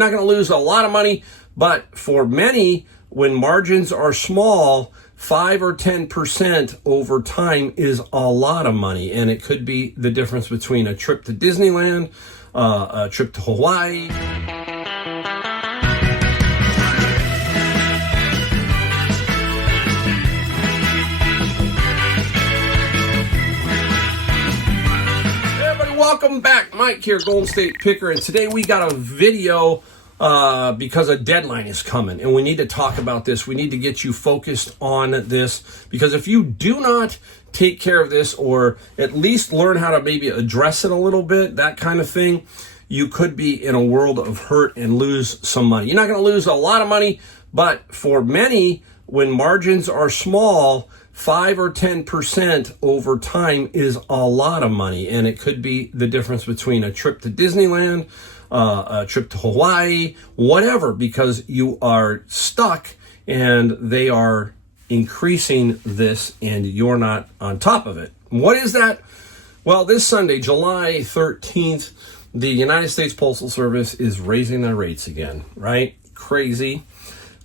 Not going to lose a lot of money, but for many, when margins are small, 5 or 10% over time is a lot of money, and it could be the difference between a trip to Disneyland, a trip to Hawaii. Welcome back, Mike here, Golden State Picker, and today we got a video because a deadline is coming, and we need to talk about this. We need to get you focused on this, because if you do not take care of this, or at least learn how to maybe address it a little bit, that kind of thing, you could be in a world of hurt and lose some money. You're not going to lose a lot of money, but for many, when margins are small, 5 or 10% over time is a lot of money, and it could be the difference between a trip to Disneyland, a trip to Hawaii, whatever, because you are stuck and they are increasing this and you're not on top of it. What is that? Well, this Sunday, July 13th, the United States Postal Service is raising their rates again, right? Crazy.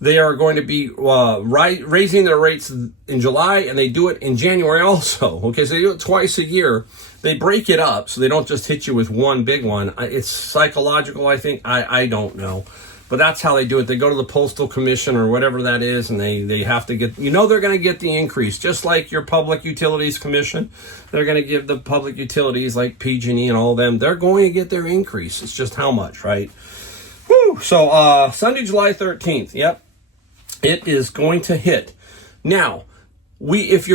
They are going to be raising their rates in July, and they do it in January also. Okay, so they do it twice a year. They break it up so they don't just hit you with one big one. It's psychological, I think. I don't know. But that's how they do it. They go to the Postal Commission or whatever that is, and they have to get, they're going to get the increase. Just like your Public Utilities Commission, they're going to give the public utilities like PG&E and all of them, they're going to get their increase. It's just how much, right? Whew. So Sunday, July 13th, yep. It is going to hit. Now, if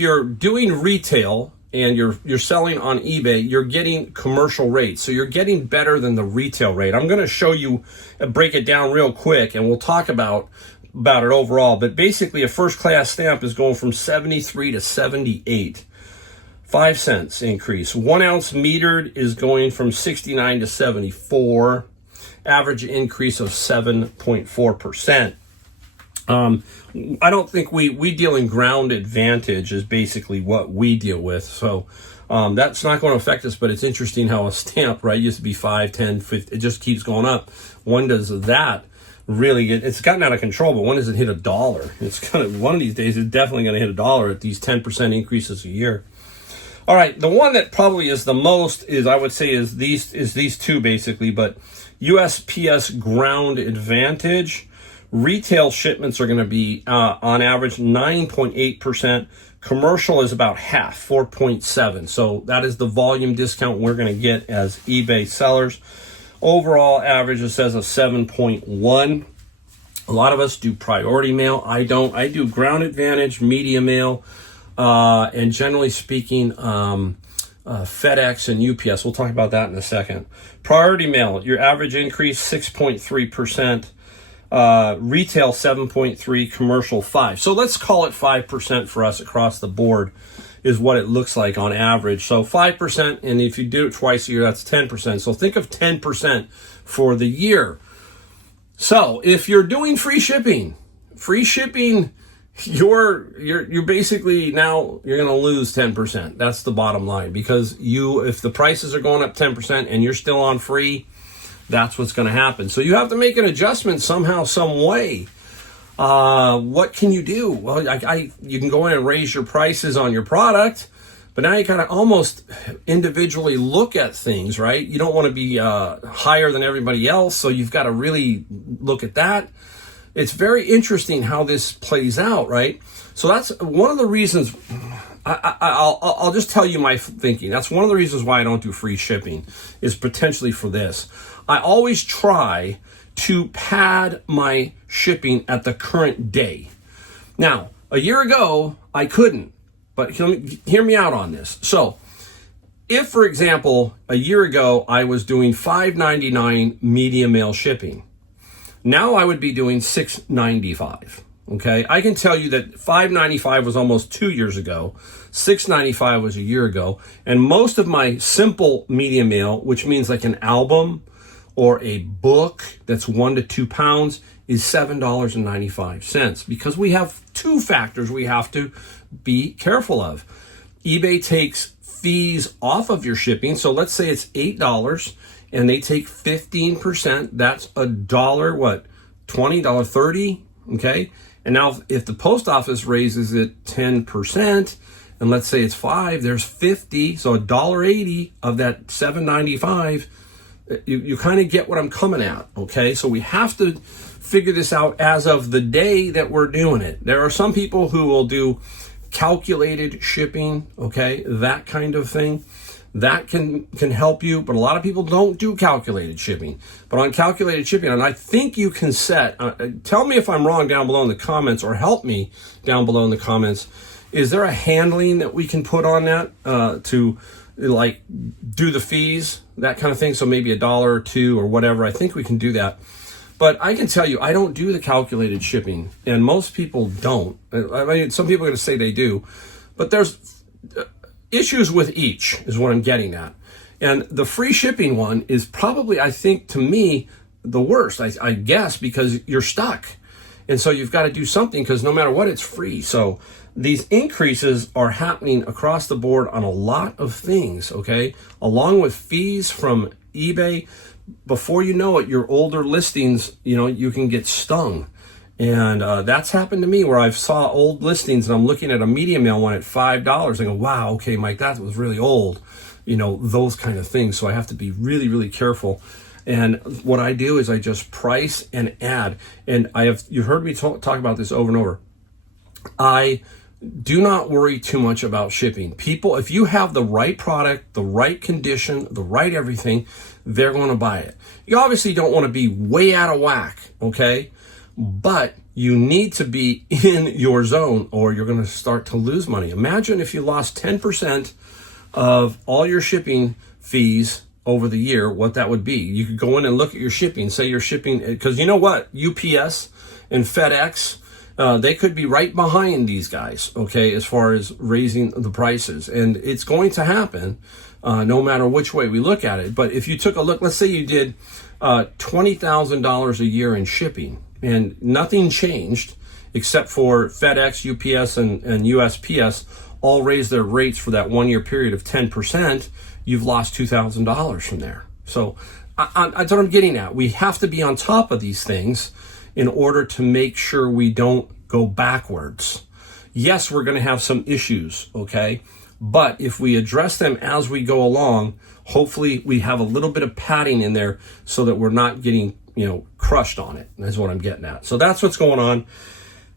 you're doing retail and you're selling on eBay, you're getting commercial rates. So you're getting better than the retail rate. I'm going to show you, break it down real quick, and we'll talk about it overall. But basically, a first class stamp is going from 73 to 78. 5 cents increase. 1 ounce metered is going from 69 to 74. Average increase of 7.4%. I don't think we deal in ground advantage is basically what we deal with. So that's not going to affect us, but it's interesting how a stamp, right, used to be 5, 10, 50, it just keeps going up. When does that really it's gotten out of control, but when does it hit $1? It's one of these days, it's definitely going to hit $1 at these 10% increases a year. All right, the one that probably is the most is these two basically, but USPS ground advantage. Retail shipments are going to be, on average, 9.8%. Commercial is about half, 4.7%. So that is the volume discount we're going to get as eBay sellers. Overall average, it says, of 7.1%. A lot of us do priority mail. I don't. I do ground advantage, media mail, and generally speaking, FedEx and UPS. We'll talk about that in a second. Priority mail, your average increase, 6.3%. Retail 7.3, commercial 5. So let's call it 5% for us across the board is what it looks like on average. So 5%, and if you do it twice a year, that's 10%. So think of 10% for the year. So if you're doing free shipping, you're basically now you're going to lose 10%. That's the bottom line, because if the prices are going up 10% and you're still on free, that's what's going to happen. So you have to make an adjustment somehow, some way. What can you do? Well, you can go in and raise your prices on your product, but now you kind of almost individually look at things, right? You don't want to be higher than everybody else, so you've got to really look at that. It's very interesting how this plays out, right? So that's one of the reasons. I'll just tell you my thinking. That's one of the reasons why I don't do free shipping, is potentially for this. I always try to pad my shipping at the current day. Now, a year ago, I couldn't, but hear me out on this. So if, for example, a year ago, I was doing $5.99 media mail shipping, now I would be doing $6.95. Okay, I can tell you that $5.95 was almost 2 years ago. $6.95 was a year ago. And most of my simple media mail, which means like an album or a book that's 1 to 2 pounds, is $7.95, because we have two factors we have to be careful of. eBay takes fees off of your shipping. So let's say it's $8 and they take 15%. That's $1, what, $20, $30, okay? And now if the post office raises it 10%, and let's say it's 5, there's 50, so $1.80 of that $7.95. You kind of get what I'm coming at, okay? So we have to figure this out as of the day that we're doing it. There are some people who will do calculated shipping, okay, that kind of thing. That can help you, but a lot of people don't do calculated shipping. But on calculated shipping, and I think you can set, tell me if I'm wrong down below in the comments, or help me down below in the comments. Is there a handling that we can put on that to like do the fees, that kind of thing? So maybe $1 or $2 or whatever. I think we can do that. But I can tell you, I don't do the calculated shipping, and most people don't. I mean, some people are going to say they do, but there's issues with each is what I'm getting at. And the free shipping one is probably, I think, to me, the worst, I guess, because you're stuck. And so you've got to do something, because no matter what, it's free. So these increases are happening across the board on a lot of things, okay? Along with fees from eBay. Before you know it, your older listings, you can get stung. And that's happened to me, where I've saw old listings and I'm looking at a media mail one at $5. I go, wow, okay, Mike, that was really old. Those kind of things. So I have to be really, really careful. And what I do is I just price and add. And you've heard me talk about this over and over. I do not worry too much about shipping. People, if you have the right product, the right condition, the right everything, they're going to buy it. You obviously don't want to be way out of whack, okay? But you need to be in your zone, or you're going to start to lose money. Imagine if you lost 10% of all your shipping fees over the year, what that would be. You could go in and look at your shipping, say you're shipping, because you know what? UPS and FedEx, they could be right behind these guys, okay, as far as raising the prices. And it's going to happen no matter which way we look at it. But if you took a look, let's say you did $20,000 a year in shipping, and nothing changed except for FedEx, UPS, and USPS all raised their rates for that 1 year period of 10%, you've lost $2,000 from there. So that's what I'm getting at. We have to be on top of these things in order to make sure we don't go backwards. Yes, we're going to have some issues, okay? But if we address them as we go along, hopefully we have a little bit of padding in there so that we're not getting, crushed on it. That's what I'm getting at. So that's what's going on.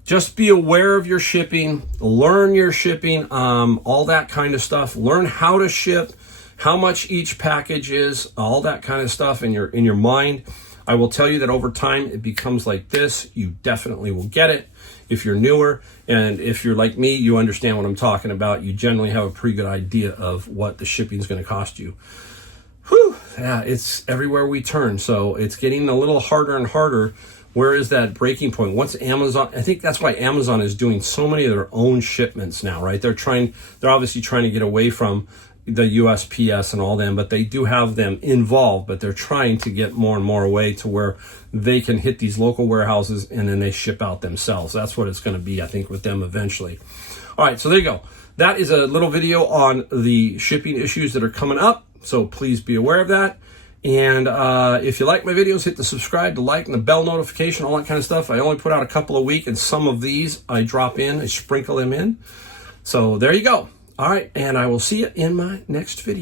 Just be aware of your shipping, learn your shipping, all that kind of stuff. Learn how to ship, how much each package is, all that kind of stuff in your mind. I will tell you that over time it becomes like this. You definitely will get it if you're newer. And if you're like me, you understand what I'm talking about. You generally have a pretty good idea of what the shipping is going to cost you. Whew, yeah, it's everywhere we turn. So it's getting a little harder and harder. Where is that breaking point? What's Amazon? I think that's why Amazon is doing so many of their own shipments now, right? They're obviously trying to get away from the USPS and all them, but they do have them involved, but they're trying to get more and more away to where they can hit these local warehouses and then they ship out themselves. That's what it's going to be, I think, with them eventually. All right, so there you go. That is a little video on the shipping issues that are coming up, so please be aware of that. And if you like my videos, hit the subscribe, the like, and the bell notification, all that kind of stuff. I only put out a couple a week, and some of these I drop in, I sprinkle them in. So there you go. All right, and I will see you in my next video.